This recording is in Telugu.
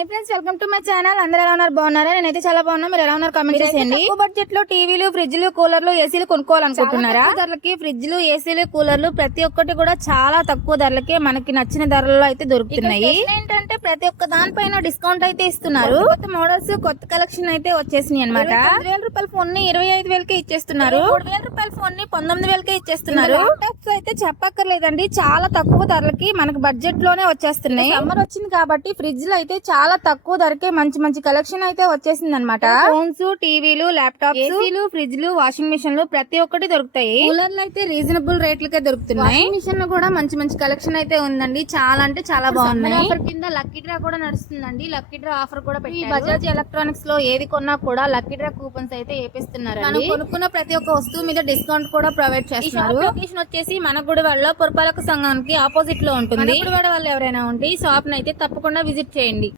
Hi friends welcome to my channel. అందరూ ఎలా ఉన్నారు? బాగున్నారా? నేనైతే చాలా బాగున్నా. మీరు ఎలా ఉన్నారు? కామెంట్ చేసేయండి. తక్కువ బడ్జెట్లో టీవీలు ఫ్రిడ్జ్లు కూలర్లు ఏసీలు కొనుక్కోవాలనుకుంటున్నారా? ధరలకి ఫ్రిడ్జ్లు ఏసీలు కూలర్లు ప్రతి ఒక్కటి కూడా చాలా తక్కువ ధరలకే మనకి నచ్చిన ధరల్లో అయితే దొరుకుతున్నాయి. ఏంటంటే ప్రతి ఒక్క దానిపైన డిస్కౌంట్ అయితే ఇస్తున్నారు. కొత్త మోడల్స్ కొత్త కలెక్షన్ అయితే వచ్చేసినాయి అనమాట వేల రూపాయల ఫోన్ని ఇరవై ఐదు వేలకే ఇచ్చేస్తున్నారు. మూడు వేల రూపాయల ఫోన్ని పంతొమ్మిది వేలకే ఇచ్చేస్తున్నారు. ల్యాప్టాప్స్ అయితే చెప్పక్కర్లేదండి. చాలా తక్కువ ధరలకి మనకి బడ్జెట్లోనే వచ్చేస్తున్నాయి సమ్మర్ వచ్చింది కాబట్టి ఫ్రిడ్జ్లో అయితే చాలా తక్కువ ధరకే మంచి మంచి కలెక్షన్ అయితే వచ్చేసింది అనమాట ఫోన్స్ టీవీలు ల్యాప్టాప్స్ ఏసీలు ఫ్రిడ్జ్లు వాషింగ్ మిషన్లు ప్రతి ఒక్కటి దొరుకుతాయి. కూలర్లు అయితే రీజనబుల్ రేట్లకే దొరుకుతున్నాయి. మిషన్లో కూడా మంచి మంచి కలెక్షన్ అయితే ఉందండి. చాలా అంటే చాలా బాగున్నాయి. ఆఫర్ కింద లక్కీ డ్రా కూడా నడుస్తుందండి. లక్కీ డ్రా ఆఫర్ కూడా పెట్టి బజాజ్ ఎలక్ట్రానిక్స్లో ఏది కొన్నా కూడా లక్కీ డ్రా కూపన్స్ అయితే వేపిస్తున్నారు మనం కొనుక్కున్న ప్రతి ఒక్క వస్తువు మీద డిస్కౌంట్ కూడా ప్రొవైడ్ చేస్తున్నారు. లొకేషన్ వచ్చేసి మన మనగుడివాడలో పురపాలక సంఘానికి ఆపోజిట్లో ఉంటుంది మనగుడివాడ వాళ్ళు ఎవరైనా ఉంటే ఈ షాప్ అయితే తప్పకుండా విజిట్ చేయండి.